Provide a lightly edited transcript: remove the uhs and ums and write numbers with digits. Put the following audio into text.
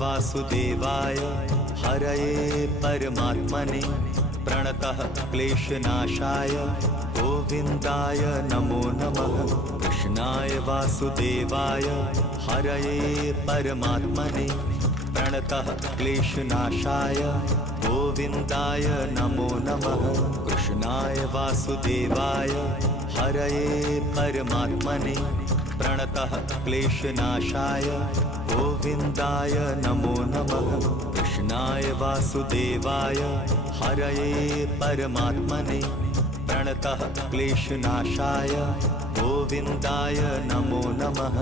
वासुदेवाय हरये परमात्मने प्रणतः क्लेशनाशाय गोविन्दाय नमो नमः। कृष्णाय वासुदेवाय हरये परमात्मने प्रणतः क्लेशनाशाय गोविन्दाय नमो नमः। कृष्णाय वासुदेवाय हरये परमात्मने प्रणतः क्लेशनाशाय गोविन्दाय नमो नमः। कृष्णाय वासुदेवाय हरये परमात्मने प्रणतः क्लेशनाशाय गोविन्दाय नमो नमः।